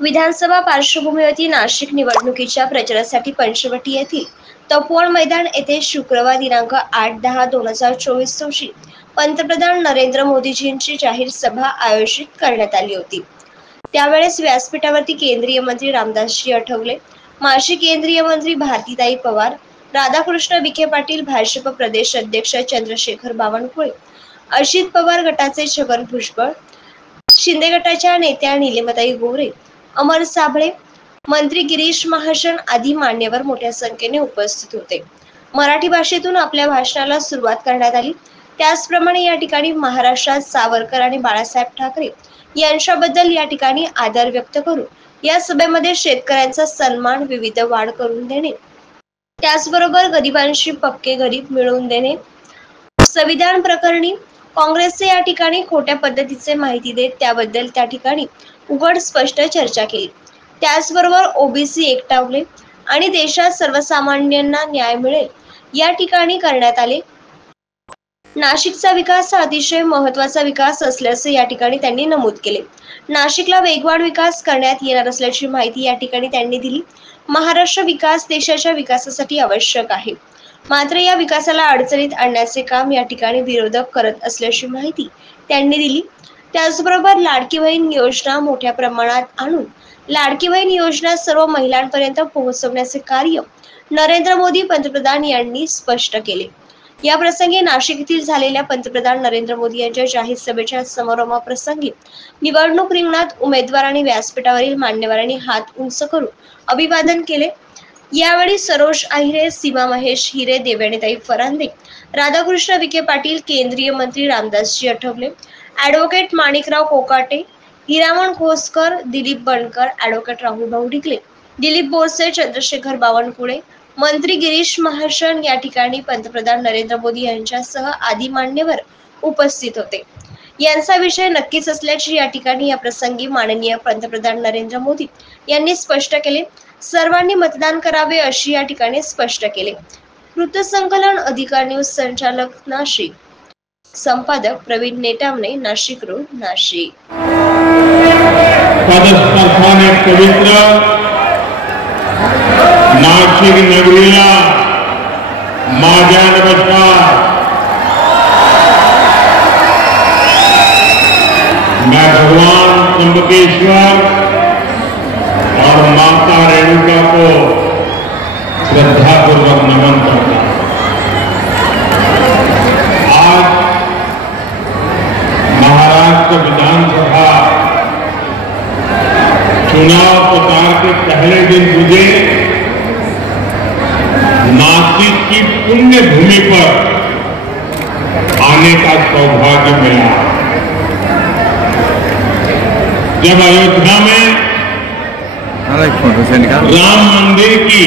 विधानसभा पार्श्वभूमीवरती नाशिक निवडणुकीच्या प्रचारासाठी पंचवटी येथील तपोवन मैदान येथे शुक्रवार दिनांक 8/10/2024 रोजी पंतप्रधान नरेंद्र मोदीजींची जाहीर सभा आयोजित करण्यात आली होती। त्यावेळेस व्यासपीठावरती केंद्रीय मंत्री रामदासजी आठवले, माजी केंद्रीय मंत्री भारतीताई पवार, राधाकृष्ण विखे पाटील, भाजप प्रदेश अध्यक्ष चंद्रशेखर बावनकुळे, अजित पवार गटाचे छगन भुजबळ, शिंदे गटाच्या नेत्या निलिमाताई गोरे, अमर साबळे, मंत्री गिरीश महाजन आदी मान्यवर मोठ्या संख्येने उपस्थित होते। मराठी भाषेतून आपल्या भाषणाला सुरुवात करण्यात आली। त्याचप्रमाणे या ठिकाणी महाराष्ट्रात सावरकर आणि बाळासाहेब ठाकरे यांच्याबद्दल या ठिकाणी आदर व्यक्त करून या सभेमध्ये शेतकऱ्यांचा सन्मान, विविध वाढ करून देणे, त्याचबरोबर गरिबांशी पक्के गरीब मिळवून देणे, संविधान प्रकरणी काँग्रेसचे या ठिकाणी खोट्या पद्धतीचे माहिती देत त्याबद्दल त्या ठिकाणी उघड स्पष्ट चर्चा केली। त्याचबरोबर ओबीसी एकटावले आणि देशात सर्वसामान्यांना न्याय मिळेल या ठिकाणी करण्यात आले। नाशिकचा विकास हा अतिशय महत्त्वाचा विकास असल्याचे या ठिकाणी त्यांनी नमूद केले। नाशिकला वेगवान विकास करण्यात येणार असल्याची माहिती या ठिकाणी त्यांनी दिली। महाराष्ट्र विकास देशाच्या विकासासाठी आवश्यक आहे, मात्र या विकासाला अडचणीत आणण्याचे काम या ठिकाणी विरोधक करत असल्याची माहिती त्यांनी दिली। त्याचबरोबर लाडकी बहीण योजना मोठ्या प्रमाणात आणून लाडकी बहीण योजना सर्व महिलांपर्यंत पोहोचवण्याचे कार्य नरेंद्र मोदी पंतप्रधान यांनी स्पष्ट केले। या प्रसंगी नाशिक येथील झालेल्या पंतप्रधान नरेंद्र मोदी यांच्या जाहीर सभेच्या समारोपाप्रसंगी निवडणूक रिंगणात उमेदवार आणि व्यासपीठावरील मान्यवरांनी हात उंच करून अभिवादन केले। यावेळी सरोज आहिरे, सीमा महेश हिरे, देवयानीताई फरांदे, राधाकृष्ण विखे पाटील, केंद्रीय मंत्री रामदासजी आठवले, ॲडव्होकेट माणिकराव कोकाटे, हिरामण खोसकर, दिलीप बनकर, ॲडव्होकेट राहुलभाऊ ढिकले, दिलीप बोरसे, चंद्रशेखर बावनकुळे, मंत्री गिरीश महाजन या ठिकाणी पंतप्रधान नरेंद्र मोदी यांच्यासह आदी मान्यवर उपस्थित होते। यांचा विषय नक्कीच असल्याची या ठिकाणी या प्रसंगी माननीय पंतप्रधान नरेंद्र मोदी यांनी स्पष्ट केले। सर्वांनी मतदान करावे अशी या ठिकाणी स्पष्ट केले। वृत्तसंकलन अधिकार न्यूज संचालक नाशिक, संपादक प्रवीण नेटामने, नाशिक रोड, नाशिक। पवित्र नाशिक नगरीला माझ्या नमस्कार। मैं भगवान त्र्यंबकेश्वर और माता रेणुका को श्रद्धापूर्वक नमन करता हूं। आज महाराष्ट्र विधानसभा चुनाव प्रचार के पहले दिन मुझे नासिक की पुण्य भूमि पर आने का सौभाग्य मिला। जब अयोध्या में राम मंदिर की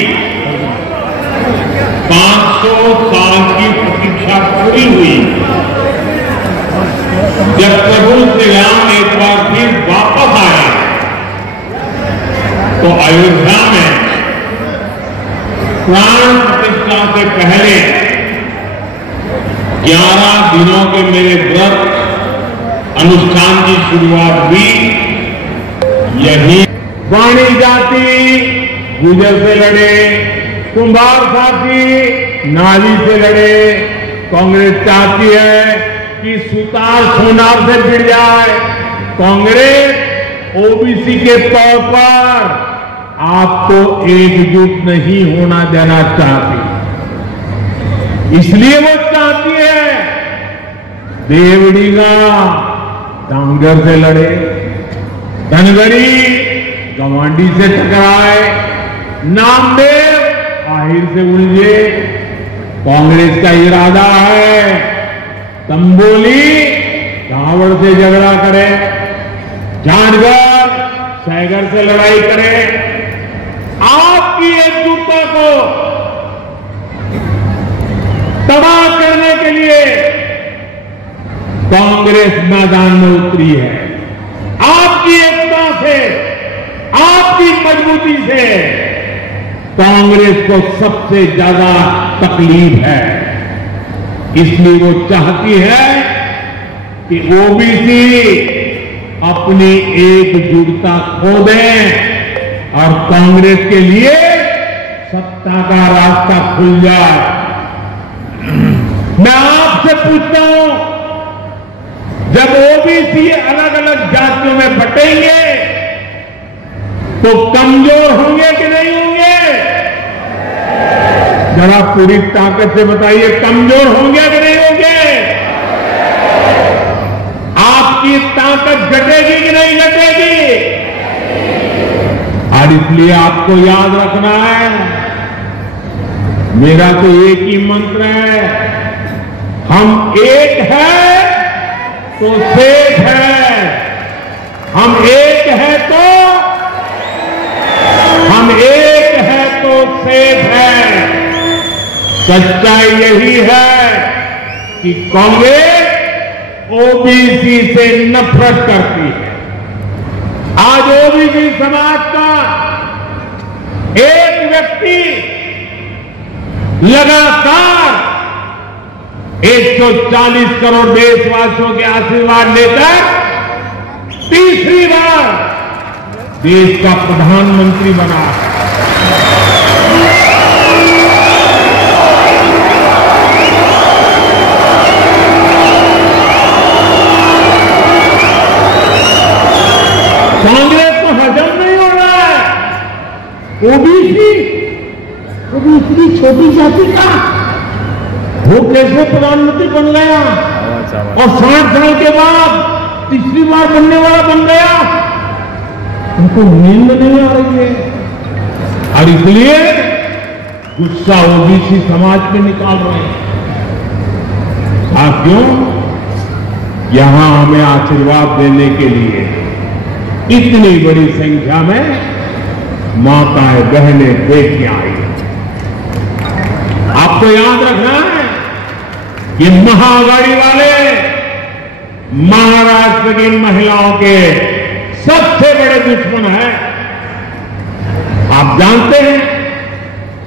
500 साल की प्रतीक्षा पूरी हुई, जब प्रभु श्री राम एक बार फिर वापस आए तो अयोध्या में प्राण प्रतिष्ठा से पहले 11 दिनों के मेरे व्रत अनुष्ठान की शुरुआत हुई। यही वाणी जाति गुजर से लड़े, कुंभार साथी नाली से लड़े। कांग्रेस चाहती है कि सुतार सोनार से भिड़ जाए। कांग्रेस ओबीसी के तौर पर आपको एकजुट नहीं होना देना चाहती, इसलिए वो चाहती है देवड़ीगा डांगर से लड़े, धनगढ़ी गवांडी से टकराए, नामदेव आहिर से उलझे। कांग्रेस का इरादा है तंबोली धावड़ से झगड़ा करे, जानगर सैगर से लड़ाई करे। आपकी एकजुटता को तबाह करने के लिए कांग्रेस मैदान में उतरी है। आपकी एकता से, आपकी मजबूती से कांग्रेस को सबसे ज्यादा तकलीफ है। इसलिए वो चाहती है कि ओबीसी अपनी एकजुटता खो दें और कांग्रेस के लिए सत्ता का रास्ता खुल जाए। मैं आपसे पूछता हूं, जब ओबीसी अलग अलग जातियों में बटेंगे तो कमजोर होंगे कि नहीं होंगे? जरा पूरी ताकत से बताइए, कमजोर होंगे कि नहीं होंगे? आपकी ताकत घटेगी कि नहीं घटेगी? और इसलिए आपको याद रखना है, मेरा तो एक ही मंत्र है, हम एक है तो सेफ है, हम एक है तो सेफ है। सच्चाई यही है कि कांग्रेस ओबीसी से नफरत करती है। आज ओबीसी समाज का एक व्यक्ति लगातार 140 करोड़ देशवासियों के आशीर्वाद लेकर तीसरी बार देश का प्रधानमंत्री बना है। कांग्रेस को हजम नहीं हो रहा है। ओबीसी छोटी जाति का वो कैसे प्रधानमंत्री बन गया और 60 साल के बाद तीसरी बार बनने वाला बन गया? उनको नींद नहीं आ रही है और इसलिए गुस्सा ओबीसी समाज में निकाल रहे हैं। साथियों, यहां हमें आशीर्वाद देने के लिए इतनी बड़ी संख्या में माताएं, बहनें, बेटियां आई। आपको याद रखना है, ये महाआघाड़ी वाले महाराष्ट्र की महिलाओं के सबसे बड़े दुश्मन हैं। आप जानते हैं,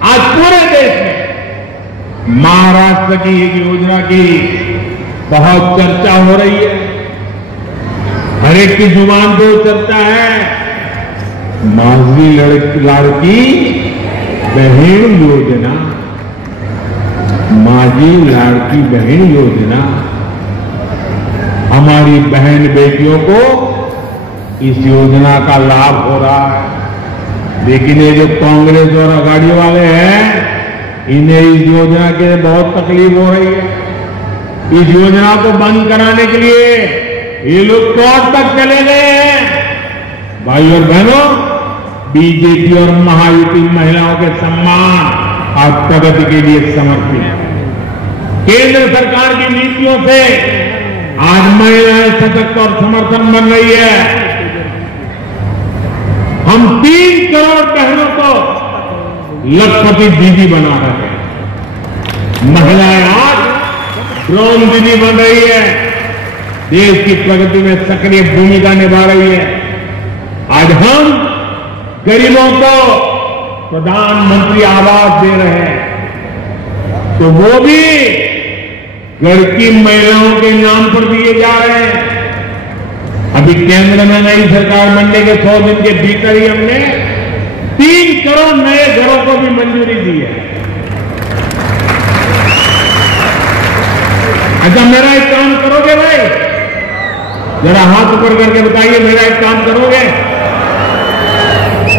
आज पूरे देश में महाराष्ट्र की एक योजना की बहुत चर्चा हो रही है। हर एक की जुबान पे चर्चा है, माझी लाड़की बहन योजना, माझी लाड़की बहन योजना। हमारी बहन बेटियों को इस योजना का लाभ हो रहा है, लेकिन ये जो कांग्रेस और अघाड़ी वाले हैं, इन्हें इस योजना के बहुत तकलीफ हो रही है। इस योजना को बंद कराने के लिए ये लोग कोर्ट तक चले गए हैं। भाई और बहनों, बीजेपी और महायुति महिलाओं के सम्मान और प्रगति के लिए समर्पित है। केंद्र सरकार की नीतियों से आज महिलाएं सशक्त और समर्थन बन रही है। हम 3 करोड़ बहनों को लखपति दीदी बना रहे हैं। महिलाएं आज ड्रोन दीदी बन रही है, देश की प्रगति में सक्रिय भूमिका निभा रही है। आज हम गरीबों को प्रधानमंत्री आवास दे रहे हैं, तो वो भी घर की महिलाओं के नाम पर दिए जा रहे हैं। अभी केंद्र में नई सरकार बनने के 100 दिन के भीतर ही हमने 3 करोड़ नए घरों को भी मंजूरी दी है। अच्छा, मेरा एक काम करोगे भाई? जरा हाथ ऊपर करके बताइए, मेरा एक काम करोगे?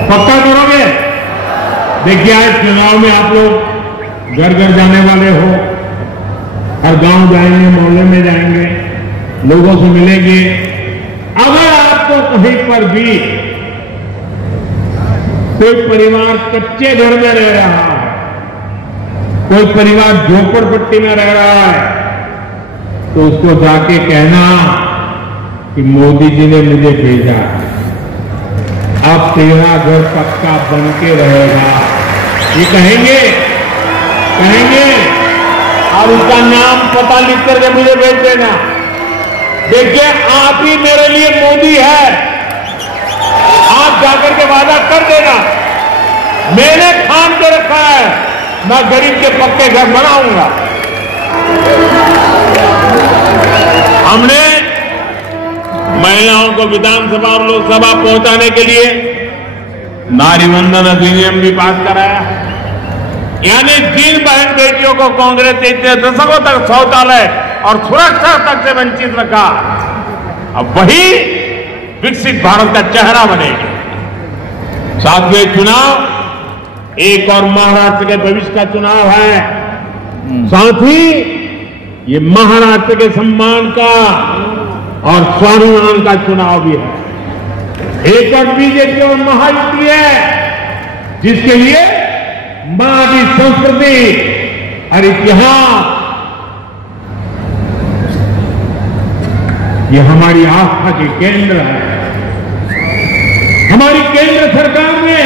पक्का करोगे? देखिए, आज चुनाव में आप लोग घर घर जाने वाले हो, हर गांव जाएंगे, मोहल्ले में जाएंगे, लोगों से मिलेंगे। अगर आपको कहीं पर भी कोई परिवार कच्चे घर में रह रहा है, कोई परिवार झोपड़पट्टी में रह रहा है, तो उसको जाके कहना कि मोदी जी ने मुझे भेजा, अब तेरा घर पक्का बन के रहेगा। ये कहेंगे और उसका नाम पता लिख करके मुझे भेज देना। देखिए, आप ही मेरे लिए मोदी है। आप जाकर के वादा कर देना, मैंने ठान के रखा है, मैं गरीब के पक्के घर बनाऊंगा। हमने महिलाओं को विधानसभा और लोकसभा पहुंचाने के लिए नारी वंदन अधिनियम भी पास कराया। यानी जिन बहन बेटियों को कांग्रेस इतने दशकों तक शौचालय और सुरक्षा तक से वंचित रखा, अब वही विकसित भारत का चेहरा बनेगी। सातवें चुनाव एक और महाराष्ट्र के भविष्य का चुनाव है, साथ ही ये महाराष्ट्र के सम्मान का और स्वाभिमान का चुनाव भी है। एक और बीजेपी और महायुति है, जिसके लिए मराठी संस्कृति और इतिहास ये हमारी आस्था के केंद्र है। हमारी केंद्र सरकार ने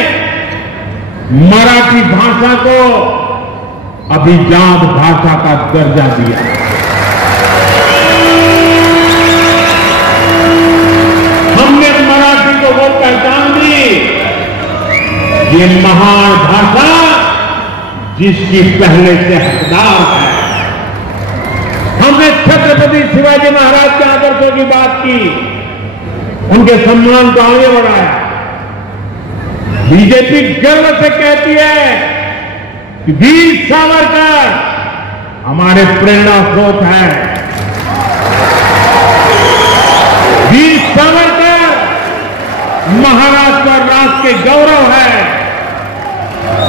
मराठी भाषा को अभिजात भाषा का दर्जा दिया। हमने मराठी को वो पहचान दी, ये महान भाषा जिसकी पहले से हकदार है। हमने छत्रपति शिवाजी महाराज के आदर्शों की बात की, उनके सम्मान को आगे बढ़ाया। बीजेपी गर्व से कहती है कि वीर सावरकर हमारे प्रेरणा स्रोत है। वीर सावरकर महाराष्ट्र और राष्ट्र के गौरव है।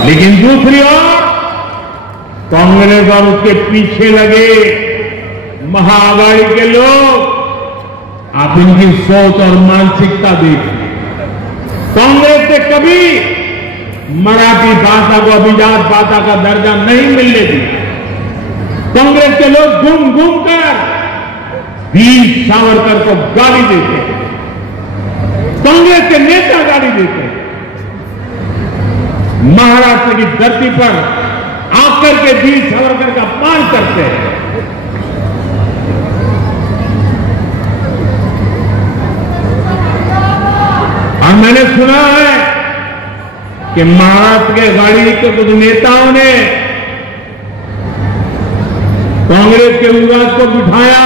लेकिन दूसरी ओर कांग्रेस और उसके पीछे लगे महाआघाड़ी के लोग, आप इनकी सोच और मानसिकता देखिए। कांग्रेस ने कभी मराठी भाषा को अभिजात भाषा का दर्जा नहीं मिलने दिया। कांग्रेस के लोग घूम घूम कर वीर सावरकर को गाली देते हैं, कांग्रेस के नेता गाली देते हैं। महाराष्ट्र की धरती पर आकर के वीर सावरकर का अपमान करते हैं। और मैंने सुना है कि महाराष्ट्र के गाड़ी के कुछ नेताओं ने कांग्रेस के युवराज को बिठाया,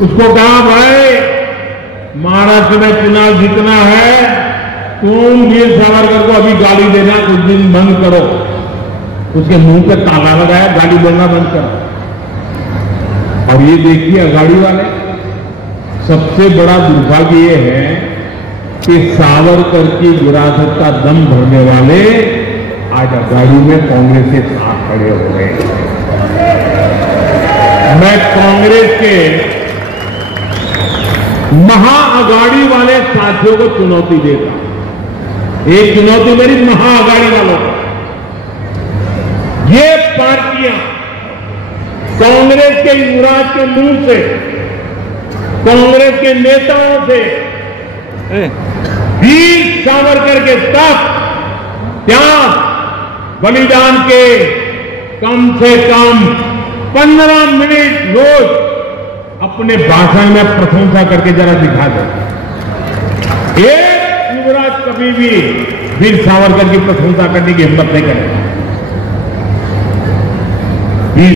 उसको कहा भाई महाराष्ट्र में चुनाव जीतना है, तुम वीर सावरकर को अभी गाली देना कुछ दिन बंद करो। उसके मुंह पे ताला लगाया, गाली देना बंद करो। और ये देखिए अघाड़ी वाले, सबसे बड़ा दुर्भाग्य ये है कि सावरकर की विरासत का दम भरने वाले आज अघाड़ी में कांग्रेस के साथ खड़े हो गए। मैं कांग्रेस के महाअघाड़ी वाले साथियों को चुनौती देता हूं। एक चुनौती मेरी महाअघाड़ी वालों को, ये पार्टियां कांग्रेस के युवराज के मुंह से, कांग्रेस के नेताओं से वीर सावरकर के तप, त्याग, बलिदान के कम से कम 15 मिनट रोज अपने भाषण में प्रशंसा करके जरा दिखा दो। एक युवराज कभी भी वीर सावरकर की प्रशंसा करने की हिम्मत नहीं करेगा।